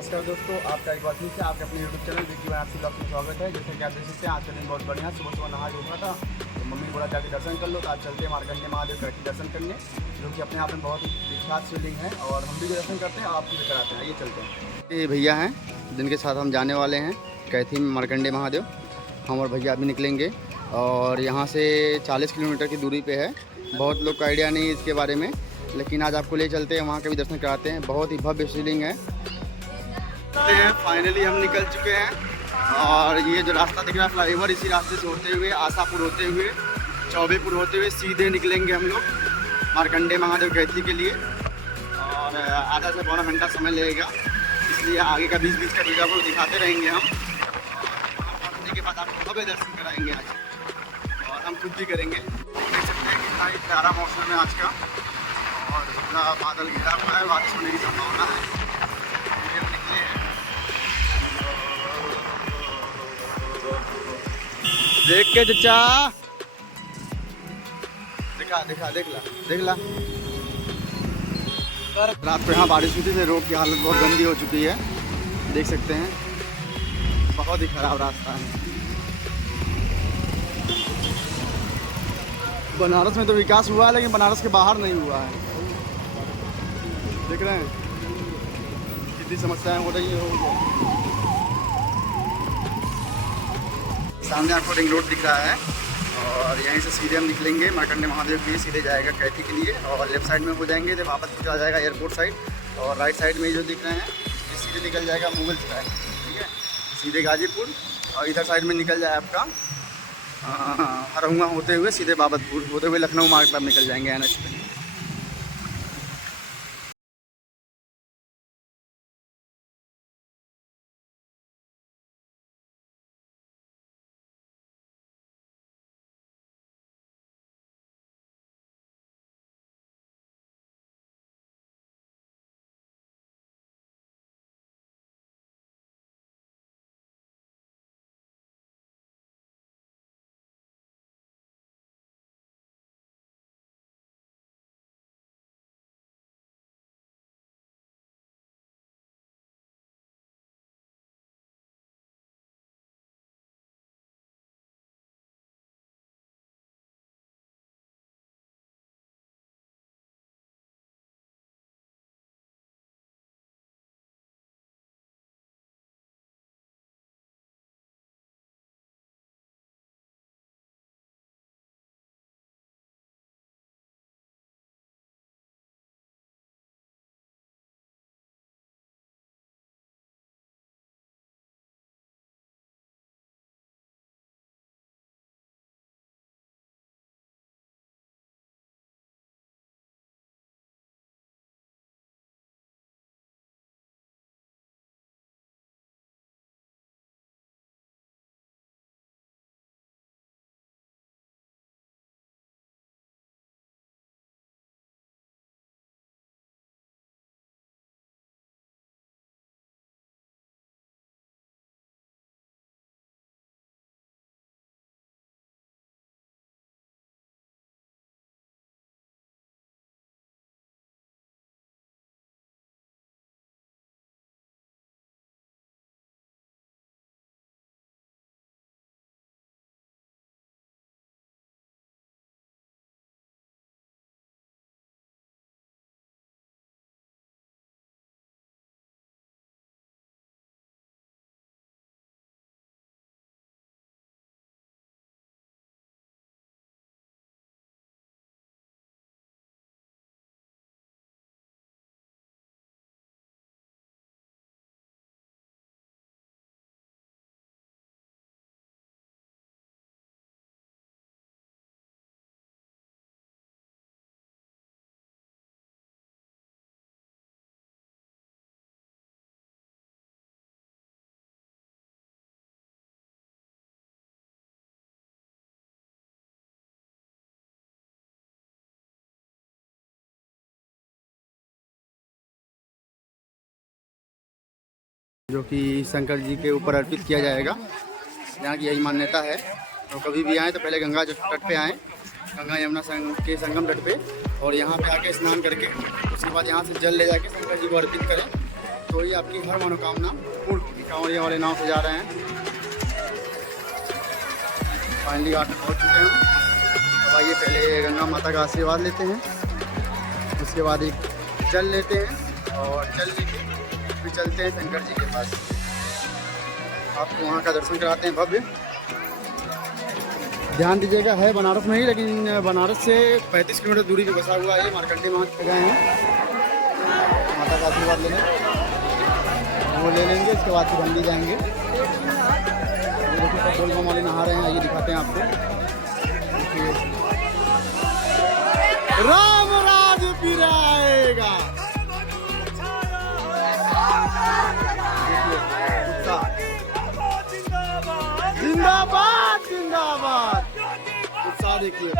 नमस्कार दोस्तों, आपका एक बार फिर से आपके अपने YouTube channel Vicky Banarasi blog में स्वागत है। जैसे कि आप देख सकते हैं आज का दिन बहुत बढ़िया। सुबह सुबह नहा उठा था तो मम्मी बोला जाके दर्शन कर लो, तो आज चलते हैं मार्कंडे महादेव का दर्शन करने, जो कि अपने आप में बहुत ही विख्यात शिवलिंग है और हम भी दर्शन करते हैं, आपको भी कराते हैं। ये चलते हैं। ये भैया हैं जिनके साथ हम जाने वाले हैं कैथी में मार्कंडे महादेव। हम और भैया अभी निकलेंगे और यहाँ से 40 किलोमीटर की दूरी पे है। बहुत लोग को आइडिया नहीं है इसके बारे में, लेकिन आज आपको ले चलते हैं, वहाँ के भी दर्शन कराते हैं। बहुत ही भव्य शिवलिंग है। फाइनली हम निकल चुके हैं और ये जो रास्ता दिख रहा है फ्लाईओवर, इसी रास्ते से होते हुए आशापुर होते हुए चौबेपुर होते हुए सीधे निकलेंगे हम लोग मार्कंडे महादेव कैथी के लिए। और आधा से पौना घंटा समय लगेगा, इसलिए आगे का बीच का जगह को दिखाते रहेंगे हम। पहुँचने के बाद आपको भव्य दर्शन कराएंगे आज, और हम खुद भी करेंगे। देख सकते हैं कितना ही प्यारा मौसम है आज का, और पूरा बादल घिरा हुआ है, बारिश होने की संभावना है। देख के चचा देख ला। रात को यहाँ बारिश हुई थी तो रोड की हालत बहुत गंदी हो चुकी है, देख सकते हैं। बहुत ही खराब रास्ता है। बनारस में तो विकास हुआ है, लेकिन बनारस के बाहर नहीं हुआ है। देख रहे हैं कितनी समस्याएं हो रही है। सामने आपको रिंग रोड दिख रहा है और यहीं से सीधे हम निकलेंगे मार्कंडे महादेव के लिए, सीधे जाएगा कैथी के लिए। और लेफ्ट साइड में हो जाएंगे तो वापस कुछ आ जाएगा एयरपोर्ट साइड, और राइट साइड में जो दिख रहे हैं ये सीधे निकल जाएगा मुगल सराय, ठीक है, सीधे गाजीपुर। और इधर साइड में निकल जाए आपका हरहुआ होते हुए सीधे बाबतपुर होते हुए लखनऊ मार्ग पर निकल जाएंगे NH पे। जो कि शंकर जी के ऊपर अर्पित किया जाएगा। यहाँ की यही मान्यता है। तो कभी भी आएँ तो पहले गंगा तट पे आएँ, गंगा यमुना के संगम तट पे, और यहाँ पे आके स्नान करके उसके बाद यहाँ से जल ले जाके शंकर जी को अर्पित करें। तो ये आपकी हर मनोकामना पूर्ण होगी। कांवड़िया वाले नाव से जा रहे हैं। फाइनली घाट पहुँच चुके हैं हम। अब आइए पहले गंगा माता का आशीर्वाद लेते हैं, उसके बाद एक जल लेते हैं और जल लेके फिर चलते हैं शंकर जी के पास। आपको वहाँ का दर्शन कराते हैं भव्य। ध्यान दीजिएगा, है बनारस में ही, लेकिन बनारस से 35 किलोमीटर दूरी पे बसा हुआ है। मार्कंडे माँ गए हैं माता का आशीर्वाद लेने, वो ले लेंगे, उसके बाद फिर हम भी जाएंगे। देखिए पेट्रोल पंप वाले नहा रहे हैं, आइए दिखाते हैं आपको। राम राज फिर आएगा। जिंदाबाद जिंदाबाद, उत्साह देखिए।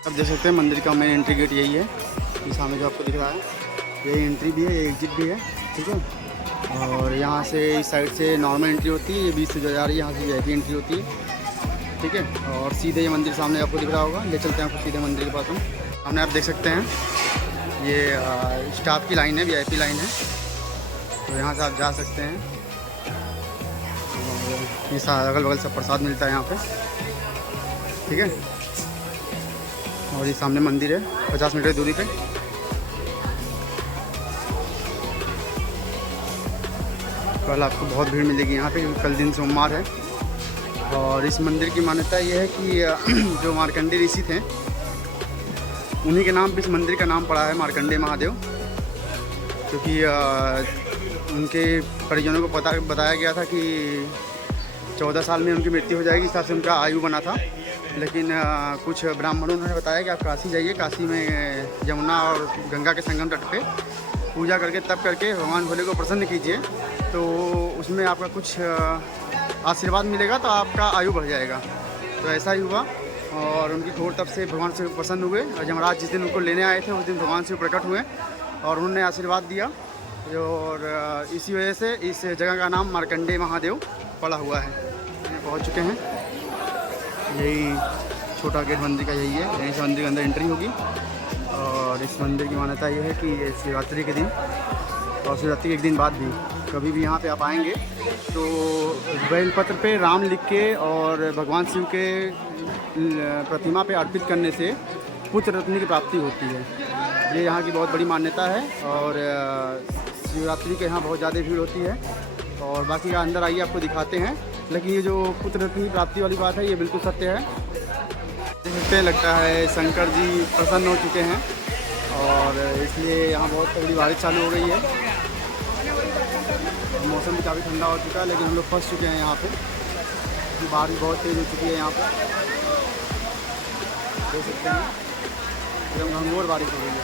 अब देख सकते हैं मंदिर का मेन एंट्री गेट यही है, ये सामने जो आपको दिख रहा है। यही एंट्री भी है, ये एग्जिट भी है, ठीक है। और यहाँ से इस साइड से नॉर्मल एंट्री होती है, ये 20 से जा रही है, यहाँ से वीआईपी एंट्री होती है, ठीक है। और सीधे ये मंदिर सामने आपको दिख रहा होगा, ले चलते हैं आपको सीधे मंदिर के पास हम। सामने आप देख सकते हैं ये स्टाफ की लाइन है, वीआईपी लाइन है, तो यहाँ से आप जा सकते हैं। और ये अगल बगल सब प्रसाद मिलता है यहाँ पे, ठीक है। और ये सामने मंदिर है 50 मीटर दूरी पे। कल आपको बहुत भीड़ मिलेगी यहाँ पे, क्योंकि कल दिन सोमवार है। और इस मंदिर की मान्यता ये है कि जो मार्कंडे ऋषि थे, उन्हीं के नाम पे इस मंदिर का नाम पड़ा है मार्कंडे महादेव, क्योंकि उनके परिजनों को बताया गया था कि 14 साल में उनकी मृत्यु हो जाएगी, इस हिसाब से उनका आयु बना था। लेकिन कुछ ब्राह्मणों ने बताया कि आप काशी जाइए, काशी में यमुना और गंगा के संगम तट पे पूजा करके तप करके भगवान भोले को प्रसन्न कीजिए, तो उसमें आपका कुछ आशीर्वाद मिलेगा, तो आपका आयु बढ़ जाएगा। तो ऐसा ही हुआ और उनकी घोर तप से भगवान से प्रसन्न हुए। और यमराज जिस दिन उनको लेने आए थे, उस दिन भगवान से प्रकट हुए और उन्होंने आशीर्वाद दिया। और इसी वजह से इस जगह का नाम मार्कंडे महादेव पड़ा हुआ है। पहुँच चुके हैं, यही छोटा गेट मंदिर का यही है, यहीं से मंदिर के अंदर एंट्री होगी। और इस मंदिर की मान्यता ये है कि शिवरात्रि के दिन और शिवरात्रि के एक दिन बाद भी कभी भी यहाँ पे आप आएंगे तो बेलपत्र पे राम लिख के और भगवान शिव के प्रतिमा पे अर्पित करने से पुत्र रत्न की प्राप्ति होती है। ये यहाँ की बहुत बड़ी मान्यता है। और शिवरात्रि के यहाँ बहुत ज़्यादा भीड़ होती है। और बाकी का अंदर आइए आपको दिखाते हैं। लेकिन ये जो पुत्र रत्न की प्राप्ति वाली बात है, ये बिल्कुल सत्य है। देख सकते हैं, लगता है शंकर जी प्रसन्न हो चुके हैं और इसलिए यहाँ बहुत तगड़ी बारिश चालू हो गई है। मौसम भी काफ़ी ठंडा हो चुका है, लेकिन हम लोग फंस चुके हैं यहाँ पे। बारिश बहुत तेज़ हो चुकी है यहाँ पर, देख सकते हैं एकदम घंघोर बारिश हो रही है।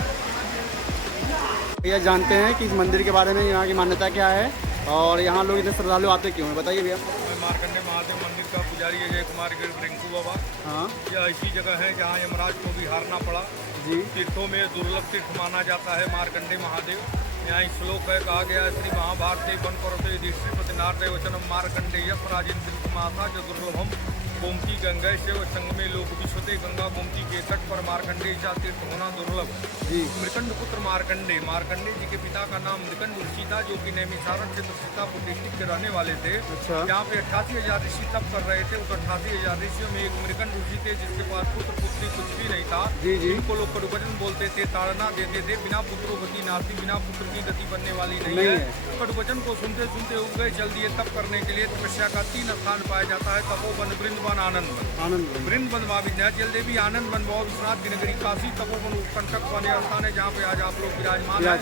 भैया जानते हैं कि इस मंदिर के बारे में, यहाँ की मान्यता क्या है और यहाँ लोग इतने श्रद्धालु आते क्यों हैं, बताइए भैया। मार्कंडे महादेव मंदिर का पुजारी अजय कुमार रिंकू बाबा। हाँ, यह ऐसी जगह है जहाँ यमराज को भी हारना पड़ा। जी, तीर्थों में दुर्लभ तीर्थ माना जाता है मार्कंडे महादेव। यहाँ एक श्लोक है, कहा गया श्री महाभारते वन करोते युधिष्ठिर नारदे वचनम मार्कंडेय राजेंद्र माता जो दुर्लभम गोमती गंगा शिव संगमे लोक विश्वते गंगा गोमती के तट पर मार्कंडे जा तीर्थ होना दुर्लभ। जी, मृकंड पुत्र मार्कंडे, मार्कंडे जी के पिता का नाम मृकंड ऋषि था, जो कि नैमिषारण्य क्षेत्र सीतापुर डिस्ट्रिक्ट के रहने वाले थे। अच्छा। यहाँ पे 88,000 ऋषि तप कर रहे थे। उस 88,000 ऋषियों में एक मृकंड ऋषि थे, जिसके पास पुत्र पुत्री कुछ भी नहीं था। जी जी, इनको लोग कटुवचन बोलते थे, ताड़ना देते थे, बिना पुत्रो गति नास्ति, बिना पुत्र की गति बनने वाली नहीं है। कटुवचन को सुनते सुनते उग गए, चल दिए तप करने के लिए। तपस्या का 3 स्थान पाया जाता है, तपोवन, वृंदावन, आनंद वन। वृंदावन माँ विंध्याचल देवी, आनंद वन बाबा विश्वनाथ की नगरी, काशी तपोवन कंटक वन स्थान है जहाँ पे आज आप लोग विराजमान है।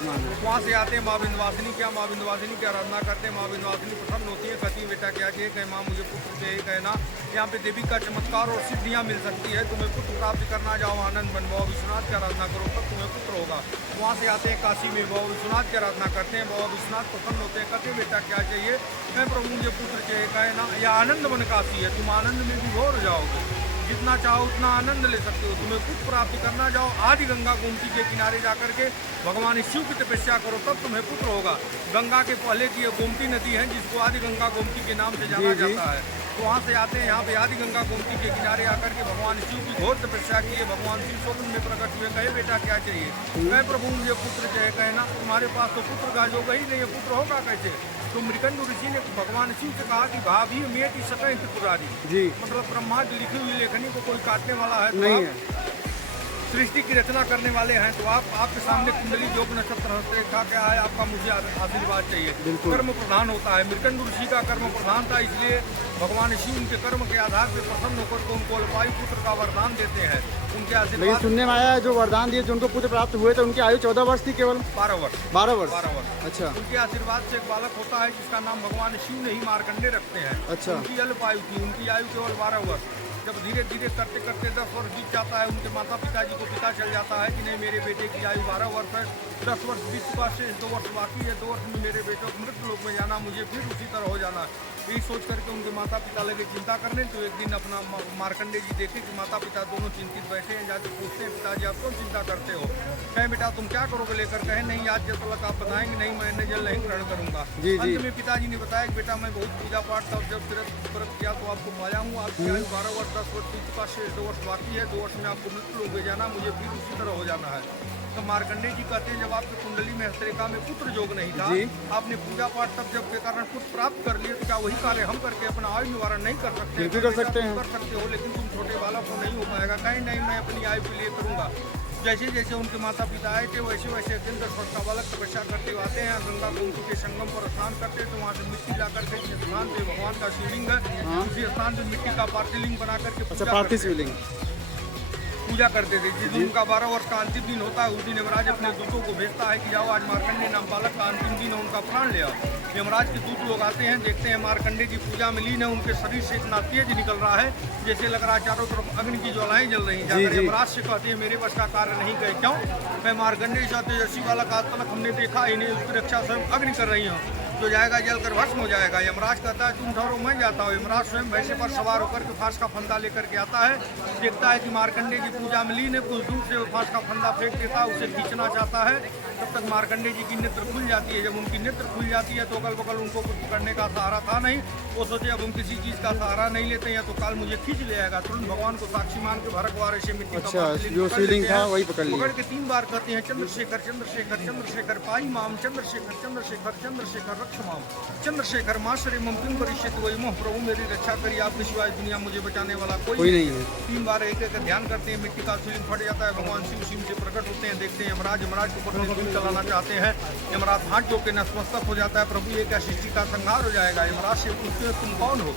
वहाँ से आते हैं माँ विंध्यवासिनी क्या, माँ विंध्यवासिनी की आराधना करते हैं। माँ विंध्यवासिनी प्रसन्न होती है, कहती है बेटा क्या चाहिए, कहे माँ मुझे पुत्र चाहिए, कहना यहाँ पे देवी का चमत्कार और सिद्धियाँ मिल सकती है। तुम्हें पुत्र प्राप्त करना, जाओ आनंद वन बाबा विश्वनाथ की आराधना करो, तब तुम्हें पुत्र होगा। वहाँ से आते हैं काशी में, बाबा विश्वनाथ की आराधना करते हैं। बाबा विश्वनाथ प्रसन्न होते हैं, कहते बेटा क्या चाहिए, कहे प्रभु मुझे पुत्र चाहिए, कहे ना यह आनंद वन काशी है, तुम आनंद में भी भोर जाओगे। जितना चाहो उतना आनंद ले सकते हो। तुम्हें पुत्र प्राप्त करना, जाओ आदि गंगा गोमती के किनारे जाकर के भगवान शिव की तपस्या करो, तब तुम्हें पुत्र होगा। गंगा के पहले की गोमती नदी है जिसको आदि गंगा गोमती के नाम से जाना जाता है, तो वहाँ से आते हैं यहाँ पे आदि गंगा गोमती के किनारे आकर के भगवान शिव की घोर तपस्या की है। भगवान शिव स्वप्न में प्रकट हुए, कहे बेटा क्या चाहिए? कहे प्रभु मुझे पुत्र चाहिए। कहे ना तुम्हारे पास तो पुत्र का योग ही नहीं है, पुत्र होगा कैसे? तो मृकंड ऋषि ने भगवान शिव से कहा कि भाभी मेट सतह त्रिपुरारी जी, मतलब ब्रह्मा की लिखी हुई लेखनी को कोई काटने वाला है तो नहीं है, सृष्टि की रचना करने वाले हैं, तो आपके सामने कुंडली योग नक्षत्र हस्तरेखा क्या है, आपका मुझे आशीर्वाद चाहिए। कर्म प्रधान होता है, मृकंड ऋषि का कर्म प्रधान था, इसलिए भगवान शिव उनके कर्म के आधार पर प्रसन्न होकर को उनको अल्पायु पुत्र का वरदान देते हैं। उनके आशीर्वाद सुनने में आया जो वरदान दिए, जो उनको पुत्र प्राप्त हुए थे, उनकी आयु 14 वर्ष थी, केवल 12 वर्ष। 12 वर्ष। अच्छा। उनके आशीर्वाद से एक बालक होता है जिसका नाम भगवान शिव ने ही मार्कंडे रखते हैं। अच्छा। उनकी अल्पायु थी, उनकी आयु केवल 12 वर्ष। जब धीरे धीरे करते करते 10 वर्ष बीत जाता है, उनके माता पिताजी को पता चल जाता है कि नहीं मेरे बेटे की आयु 12 वर्ष है, 10 वर्ष बीत चुका, शेष 2 वर्ष बाकी है, 2 वर्ष में मेरे बेटे को मृत्यु लोक में जाना, मुझे फिर उसी तरह हो जाना। यही सोच करके उनके माता पिता लगे चिंता करने। तो एक दिन अपना मार्कंडे जी देखे कि माता पिता दोनों चिंतित बैठे हैं, जाके पूछते हैं पिताजी आप क्यों चिंता करते हो? कहे बेटा तुम क्या करोगे लेकर? कहे नहीं आज जब तक आप बताएंगे नहीं मैं जल नहीं ग्रहण करूंगा। अंत में पिताजी ने बताया कि बेटा मैं बहुत पूजा पाठ था, जब व्रत किया तो आपको पाया हूँ, आपकी आयु 12 वर्ष 10 वर्ष बीत चुका, शेष 2 वर्ष बाकी है, 2 वर्ष में आपको मृत्यु लोक में जाना, मुझे फिर उसी तरह हो जाना है। तो मार्कंडे जी कहते हैं जब आपकी कुंडली में हस्तरेखा में पुत्र योग नहीं था, आपने पूजा पाठ तब जब के कारण पुत्र प्राप्त कर लिए, तो क्या वही कार्य हम करके अपना आयु निवारण नहीं कर सकते? कर सकते हो, लेकिन तुम छोटे बालक को नहीं हो पाएगा। कहीं नहीं मैं अपनी आयु के लिए करूँगा। जैसे जैसे उनके माता पिता आए थे वैसे वैसे दिन 10 वर्ष का बालक तपस्या करते आते हैं, गंगा गोमती के संगम पर स्नान करते, तो वहाँ से मिट्टी ला करके जिस स्थान पे भगवान का शिवलिंग है उसी स्थान पे मिट्टी का पार्थिलिंग बना करके पार्थिव शिवलिंग पूजा करते थे। जिस दिन उनका 12 वर्ष का अंतिम दिन होता है उस दिन यमराज अपने दूतों को भेजता है कि जाओ आज मार्कंडे नाम बालक का अंतिम दिन है, उनका प्राण ले आओ। यमराज के दूत लोग आते हैं, देखते हैं मार्कंडे जी पूजा में लीन है, उनके शरीर से इतना तेज निकल रहा है जैसे लग रहा है चारों तरफ अग्नि की ज्वालाएं जल रही हैं। जाकर यमराज से कहते हैं मेरे बस का कार्य नहीं गए। क्यों? मैं मार्कंडे से तेजस्वी वाला का तलक हमने देखा ही नहीं, उसकी रक्षा स्वयं अग्नि कर रही हूँ, जो जाएगा जलकर भस्म हो जाएगा। यमराज कहता है तुम ठहरो मैं जाता हूँ। यमराज स्वयं भैंसे पर सवार होकर के फांस का फंदा लेकर के आता है, देखता है कि मार्कंडे की पूजा में लीन है, कुछ दूर से वो फांस का फंदा फेंक देता है, उसे खींचना चाहता है। तब तक मार्कंडे जी की नेत्र खुल जाती है। जब उनकी नेत्र खुल जाती है तो अगल बगल उनको कुछ पकड़ने का सहारा था नहीं, वो सोचे अब हम किसी चीज़ का सहारा नहीं लेते हैं तो काल मुझे खींच ले आएगा। तुरंत भगवान को साक्षी मान के भरकवार ऐसे मिट्टी का जो शिवलिंग था वही पकड़ के 3 बार कहते हैं चंद्रशेखर चंद्रशेखर चंद्रशेखर पाई माम, चंद्रशेखर चंद्रशेखर चंद्रशेखर रक्ष माम, चंद्रशेखर माश्रे ममकिन परिषद वही मोह प्रभु मेरी रक्षा करिए, आपके सिवाय दुनिया मुझे बचाने वाला कोई नहीं है। 3 बार एक एक ध्यान करते हैं, मिट्टी का शिवलिंग फट जाता है, भगवान शिव शिव से प्रकट होते हैं। देखते हैं यमराज के ऊपर त्रिशूल चलाना चाहते हैं, यमराज हाथ जो के नतमस्तक हो जाता है, प्रभु ये क्या सृष्टि का संहार हो जाएगा। यमराज से पूछते हैं तुम कौन हो?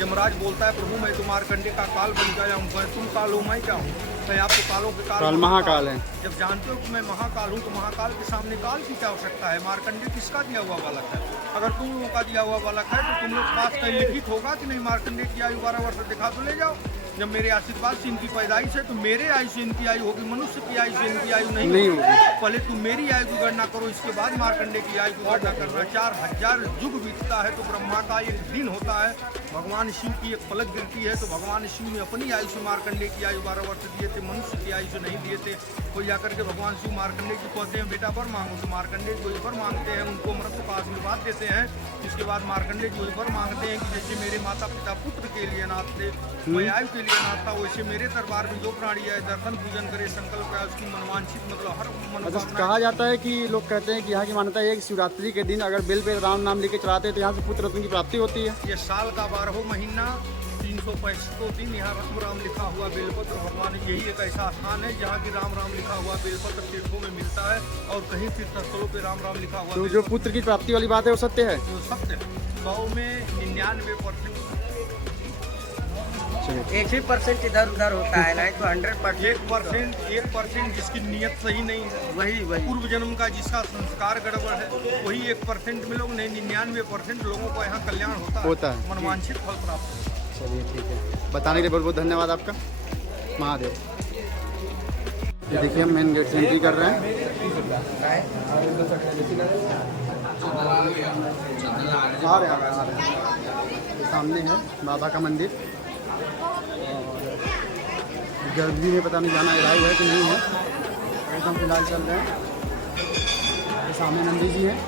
यमराज बोलता है प्रभु मैं तो मार्कंडे का काल बन गया हूँ। तुम काल हो मैं क्या हूँ? मैं आपको कालों के काल महाकाल है। जब जानते हो कि मैं महाकाल हूँ तो महाकाल के सामने काल की क्या आवश्यकता है? मार्कंडे किसका दिया हुआ बालक है? अगर तुम लोगों का दिया हुआ बालक है तो तुम लोग पास कहीं लिखित होगा कि नहीं मार्कंडे की आयु 12 वर्ष दिखा तो ले जाओ। जब मेरे आशीर्वाद से इनकी पैदाइश है तो मेरे आयु से इनकी आयु होगी, मनुष्य की आयु से इनकी आयु नहीं होगी। पहले तुम मेरी आयु की गणना करो, इसके बाद मार्कंडे की आयु की गणना करना। 4000 युग बीतता है तो ब्रह्मा का एक दिन होता है, भगवान शिव की एक पलक गिरती है तो भगवान शिव ने अपनी आयु से मार्कंडे की आयु 12 वर्ष दिए थे, मनुष्य की आयु से नहीं दिए थे। कोई जाकर के भगवान शिव मार्कंडे जी कहते हैं बेटा वर मांगो, तो मार्कंडे जी वही वर मांगते हैं, उनको मृत्यु का आशीर्वाद देते हैं। इसके बाद मार्कंडे जी वही वर मांगते हैं कि जैसे मेरे माता पिता पुत्र के लिए अनाथ थे, मैं आयु के लिए अनाथ था, वैसे मेरे दरबार में जो प्राणी आए दर्शन पूजन करे, संकल्प है उसकी मनवांछित मतलब हर मनोकामना। कहा जाता है कि लोग कहते हैं कि यहाँ की मान्यता है कि शिवरात्रि के दिन अगर बेल पे राम नाम लेके चलाते हैं तो यहाँ से पुत्र रत्न की प्राप्ति होती है। ये साल का 12 महीना 365 दिन यहाँ राम लिखा हुआ बेलपत्र, भगवान यही एक ऐसा स्थान है जहाँ की राम राम लिखा हुआ बेलपत्र तीर्थों में मिलता है और कहीं तीर्थस्थलों पे राम राम लिखा हुआ। तो जो पुत्र की प्राप्ति वाली बात है वो सत्य है? जो सत्य है। 100 में 99% 1% इधर उधर होता है, नहीं तो 100%। 1% जिसकी नीयत सही नहीं है, वही पूर्व जन्म का जिसका संस्कार गड़बड़ है, वही 1% में लोग नहीं, 99% लोगों को यहाँ कल्याण होता है, मनवांछित फल प्राप्त। चलिए ठीक है, बताने के लिए बहुत बहुत धन्यवाद आपका। महादेव। ये देखिए हम मेन गेट से एंट्री कर रहे हैं। आ रहे हैं। सामने है बाबा का मंदिर और गर्भगृह में पता नहीं जाना अलाउ है कि नहीं है, एकदम फिलहाल चल रहे हैं। ये सामने नंदी जी हैं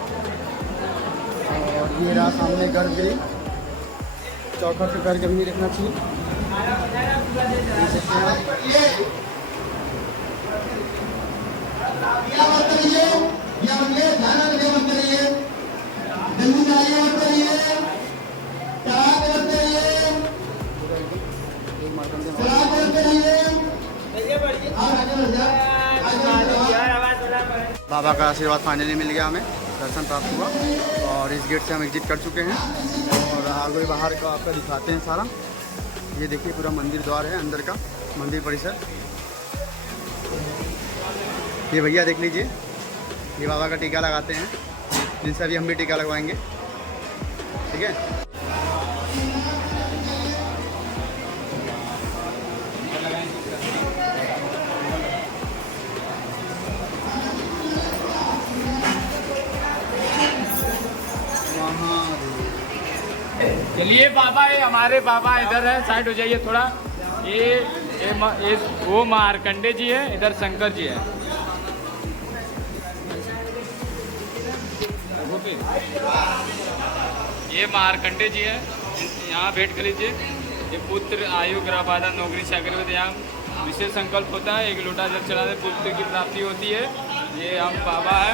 और ये रहा सामने गर्भगृह। चौखट पे पैर कभी नहीं रखना चाहिए। देख सकते हैं बाबा का आशीर्वाद फाइनली मिल गया, हमें दर्शन प्राप्त हुआ और इस गेट से हम एग्जिट कर चुके हैं और आगे बाहर का आपका दिखाते हैं सारा। ये देखिए पूरा मंदिर द्वार है, अंदर का मंदिर परिसर। ये भैया देख लीजिए, ये बाबा का टीका लगाते हैं, जिनसे अभी हम भी टीका लगवाएंगे। ठीक है, चलिए बाबा, ये हमारे बाबा इधर है, साइड हो जाइए थोड़ा। ये वो मारकंडे जी है, इधर शंकर जी है। ये मारकंडे जी है, यहाँ भेंट कर लीजिए। ये पुत्र आयु ग्रहबाधा नौकरी चाकरी, यहाँ विशेष संकल्प होता है, एक लोटा जल चढ़ाने पुत्र की प्राप्ति होती है। ये हम बाबा है,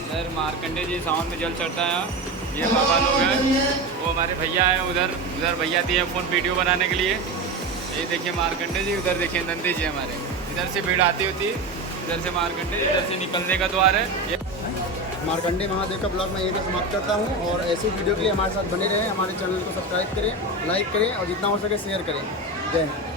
इधर मारकंडे जी सावन में जल चढ़ता है यहाँ। ये बाबा लोग हैं, वो हमारे भैया हैं, उधर भैया दिए फ़ोन वीडियो बनाने के लिए। ये देखिए मारकंडे जी, उधर देखिए नंदी जी हमारे। इधर से भीड़ आती होती है, इधर से मारकंडे, इधर से निकलने का द्वार है। ये मारकंडे महादेव का ब्लॉग मैं यही समाप्त करता हूँ और ऐसी वीडियो के लिए हमारे साथ बने रहें। हमारे चैनल को सब्सक्राइब करें, लाइक करें और जितना हो सके शेयर करें। जय हिंद।